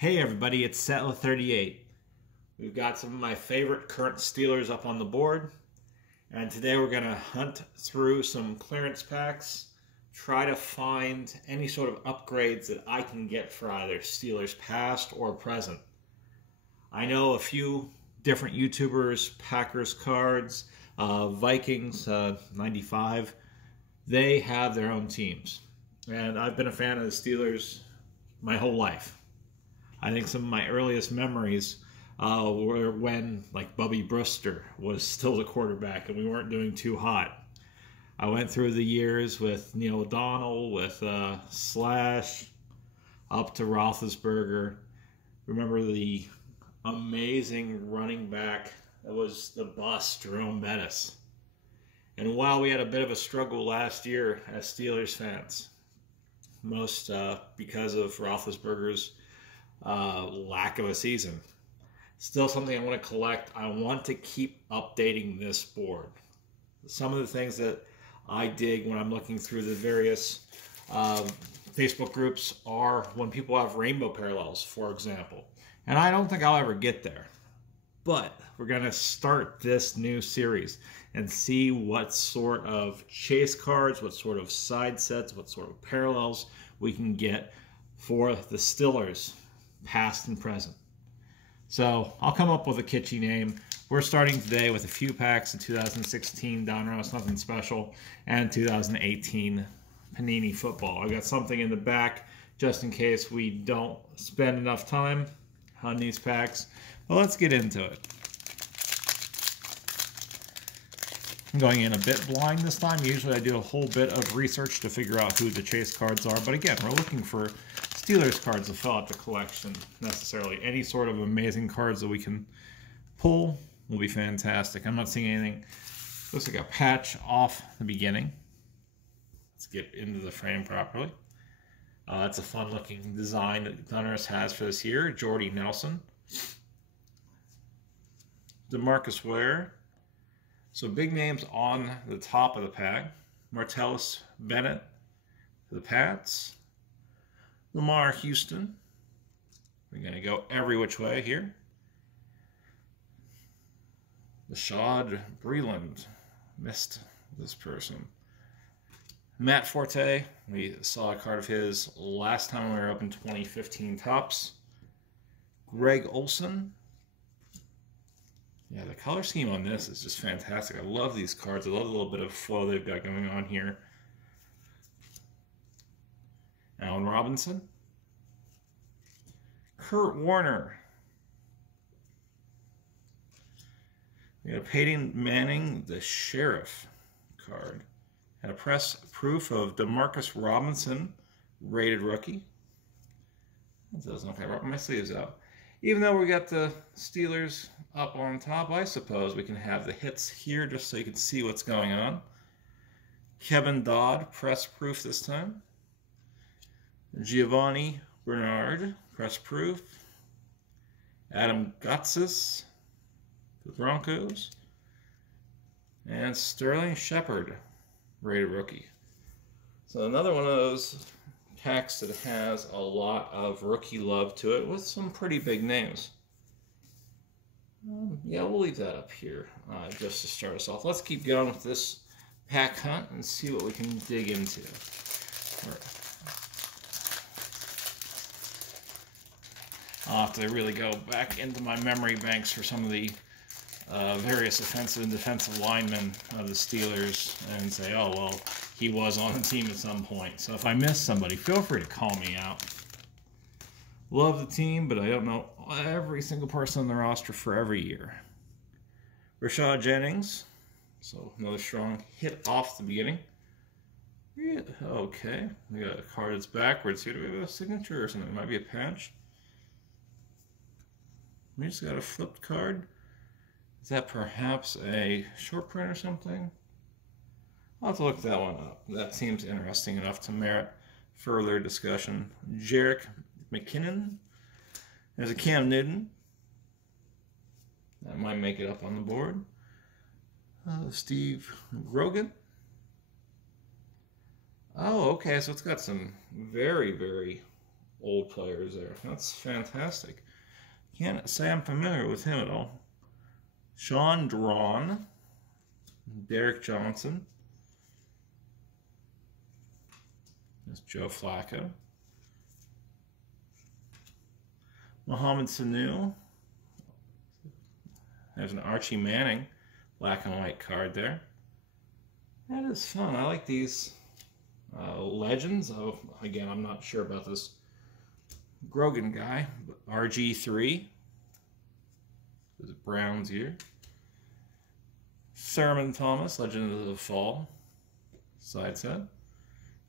Hey everybody, it's Settler38. We've got some of my favorite current Steelers up on the board, and today we're going to hunt through some clearance packs, try to find any sort of upgrades that I can get for either Steelers past or present. I know a few different YouTubers, Packers cards, Vikings 95, they have their own teams, and I've been a fan of the Steelers my whole life. I think some of my earliest memories were when, like, Bubby Brewster was still the quarterback and we weren't doing too hot. I went through the years with Neil O'Donnell, with Slash, up to Roethlisberger. Remember the amazing running back that was the bust, Jerome Bettis. And while we had a bit of a struggle last year as Steelers fans, most because of Roethlisberger's lack of a season. Still something I want to collect. I want to keep updating this board. Some of the things that I dig when I'm looking through the various Facebook groups are when people have rainbow parallels, for example. And I don't think I'll ever get there. But we're going to start this new series and see what sort of chase cards, what sort of side sets, what sort of parallels we can get for the Steelers, past and present. So I'll come up with a kitschy name. We're starting today with a few packs of 2016 Donruss, nothing special, and 2018 Panini Football. I got something in the back just in case we don't spend enough time on these packs. Well, let's get into it. I'm going in a bit blind this time. Usually I do a whole bit of research to figure out who the chase cards are, but again, we're looking for Steelers cards to fill out the collection. Necessarily any sort of amazing cards that we can pull will be fantastic. I'm not seeing anything. Looks like a patch off the beginning. Let's get into the frame properly. That's a fun looking design that Donruss has for this year. Jordy Nelson. DeMarcus Ware. So big names on the top of the pack. Martellus Bennett for the Pats. Lamar Houston. We're going to go every which way here. Rashad Breeland. Missed this person. Matt Forte. We saw a card of his last time we were up in 2015 Topps. Greg Olson. Yeah, the color scheme on this is just fantastic. I love these cards. I love the little bit of flow they've got going on here. Allen Robinson. Kurt Warner. We got a Peyton Manning, the Sheriff card. And a press proof of DeMarcus Robinson, rated rookie. That doesn't look like I brought my sleeves out. Even though we got the Steelers up on top, I suppose we can have the hits here just so you can see what's going on. Kevin Dodd, press proof this time. Giovanni Bernard, press proof. Adam Gotsis, the Broncos. And Sterling Shepard, rated rookie. So another one of those packs that has a lot of rookie love to it with some pretty big names. Yeah, we'll leave that up here just to start us off. Let's keep going with this pack hunt and see what we can dig into. I'll have to really go back into my memory banks for some of the various offensive and defensive linemen of the Steelers and say, oh, well, he was on the team at some point. So if I miss somebody, feel free to call me out. Love the team, but I don't know every single person on the roster for every year. Rashad Jennings. So another strong hit off the beginning. Yeah, okay. We got a card that's backwards here. Do we have a signature or something? It might be a patch. We just got a flipped card. Is that perhaps a short print or something? I'll have to look that one up. That seems interesting enough to merit further discussion. Jerick McKinnon. There's a Cam Newton. That might make it up on the board. Steve Grogan. Oh, okay, so it's got some very, very old players there. That's fantastic. Can't say I'm familiar with him at all. Sean Drawn, Derek Johnson. There's Joe Flacco. Mohamed Sanu. There's an Archie Manning black and white card there. That is fun. I like these legends. Oh, again, I'm not sure about this Grogan guy, but RG3. There's a Browns here. Thurman Thomas, Legend of the Fall side set.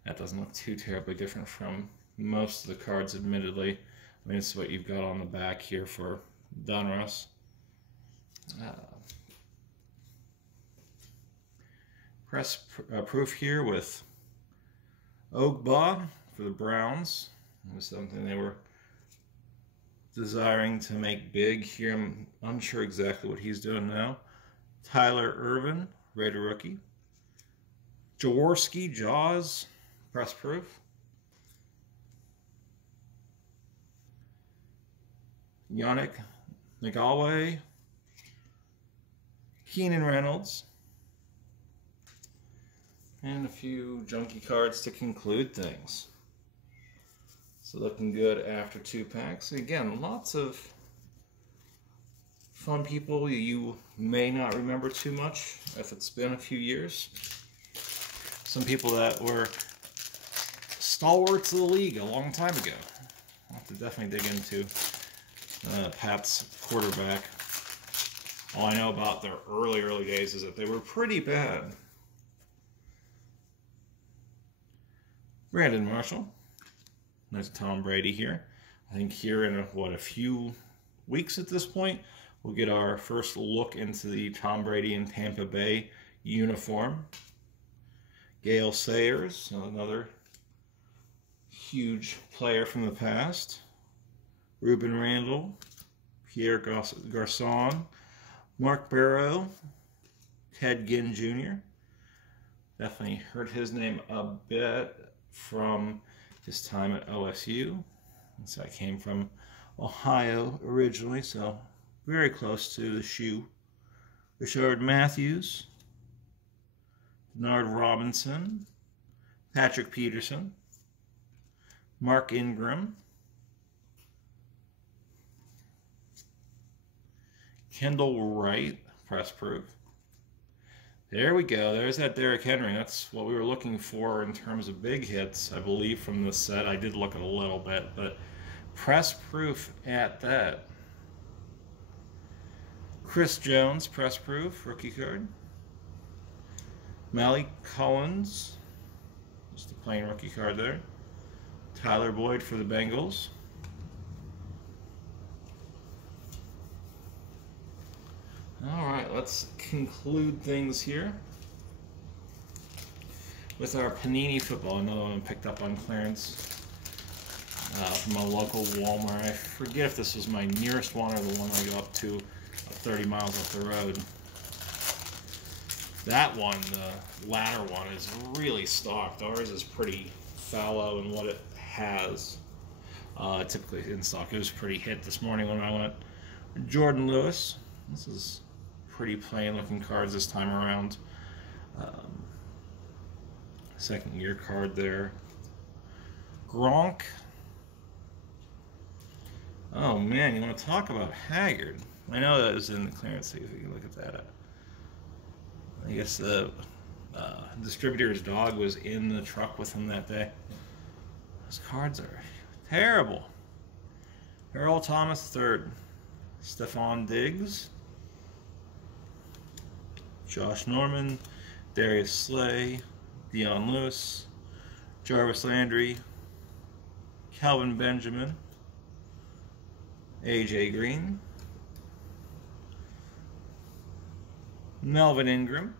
That doesn't look too terribly different from most of the cards, admittedly. I mean, this is what you've got on the back here for Donruss. Press proof here with Ogba for the Browns. It was something they were desiring to make big here. I'm unsure exactly what he's doing now. Tyler Irvin, Raider rookie. Jaworski, Jaws, press proof. Yannick Nagalway, Keenan Reynolds, and a few junky cards to conclude things. So looking good after 2 packs. Again, lots of fun people you may not remember too much if it's been a few years. Some people that were stalwarts of the league a long time ago. I'll have to definitely dig into Pat's quarterback. All I know about their early days is that they were pretty bad. Brandon Marshall. There's Tom Brady here. I think here in a few weeks at this point, we'll get our first look into the Tom Brady in Tampa Bay uniform. Gale Sayers, another huge player from the past. Ruben Randall, Pierre Garcon, Mark Barrow, Ted Ginn Jr. Definitely heard his name a bit from his time at OSU. So I came from Ohio originally, so very close to the shoe. Richard Matthews, Bernard Robinson, Patrick Peterson, Mark Ingram, Kendall Wright, press proof. There we go. There's that Derrick Henry. That's what we were looking for in terms of big hits, I believe, from this set. I did look at a little bit, but press proof at that. Chris Jones, press proof, rookie card. Malik Collins, just a plain rookie card there. Tyler Boyd for the Bengals. Alright, let's conclude things here with our Panini Football. Another one I picked up on clearance from a local Walmart. I forget if this was my nearest one or the one I got up to 30 miles up the road. That one, the latter one, is really stocked. Ours is pretty fallow in what it has. Typically in stock. It was pretty hit this morning when I went. Jordan Lewis. This is pretty plain looking cards this time around. Second year card there. Gronk. Oh man, you want to talk about Haggard? I know that was in the clearance, see if we can look at that. I guess the distributor's dog was in the truck with him that day. Those cards are terrible. Earl Thomas III. Stephon Diggs. Josh Norman. Darius Slay. Dion Lewis. Jarvis Landry. Calvin Benjamin. AJ Green. Melvin Ingram.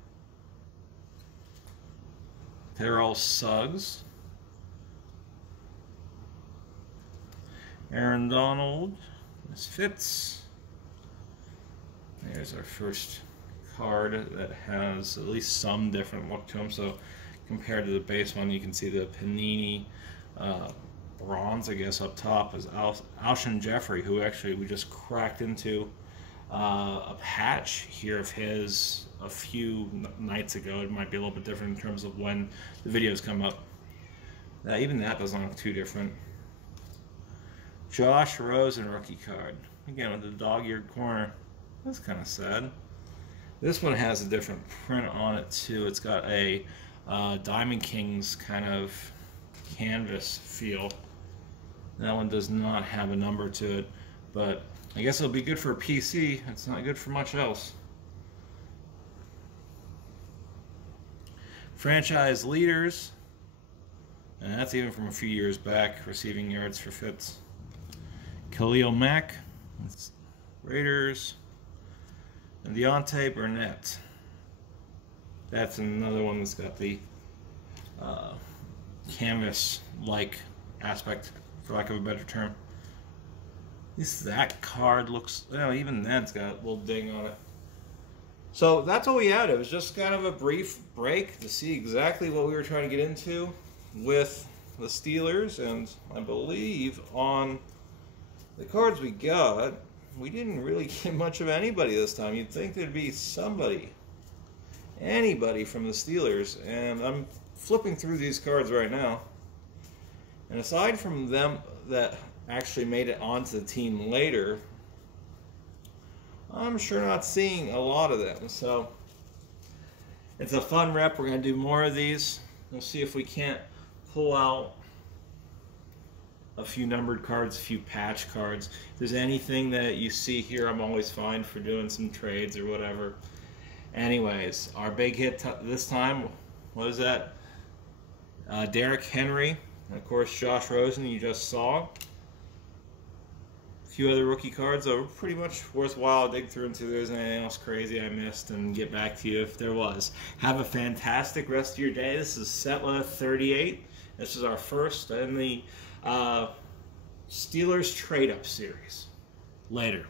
Terrell Suggs. Aaron Donald. This fits. There's our first card that has at least some different look to them. So compared to the base one, you can see the Panini bronze, I guess, up top is Alshon Jeffrey, who actually we just cracked into a patch here of his a few nights ago. It might be a little bit different in terms of when the videos come up. Even that doesn't look too different. Josh Rosen rookie card. Again with the dog-eared corner. That's kind of sad. This one has a different print on it too. It's got a Diamond Kings kind of canvas feel. That one does not have a number to it, but I guess it'll be good for a PC. It's not good for much else. Franchise leaders, and that's even from a few years back, receiving yards for Fitz. Khalil Mack, that's Raiders, and Deontay Burnett. That's another one that's got the canvas-like aspect, for lack of a better term. At least that card looks, well, even that's got a little ding on it. So that's all we had. It was just kind of a brief break to see exactly what we were trying to get into with the Steelers, and I believe on the cards we got, we didn't really get much of anybody this time. You'd think there'd be somebody, anybody from the Steelers, and I'm flipping through these cards right now, and aside from them that actually made it onto the team later, I'm sure not seeing a lot of them. So it's a fun rep. We're going to do more of these. We'll see if we can't pull out a few numbered cards, a few patch cards. If there's anything that you see here, I'm always fine for doing some trades or whatever. Anyways, our big hit this time, what is that? Derrick Henry, and of course Josh Rosen, you just saw. A few other rookie cards that were pretty much worthwhile to dig through and see if there's anything else crazy I missed and get back to you if there was. Have a fantastic rest of your day. This is Setla 38. This is our first in the Steelers trade-up series. Later.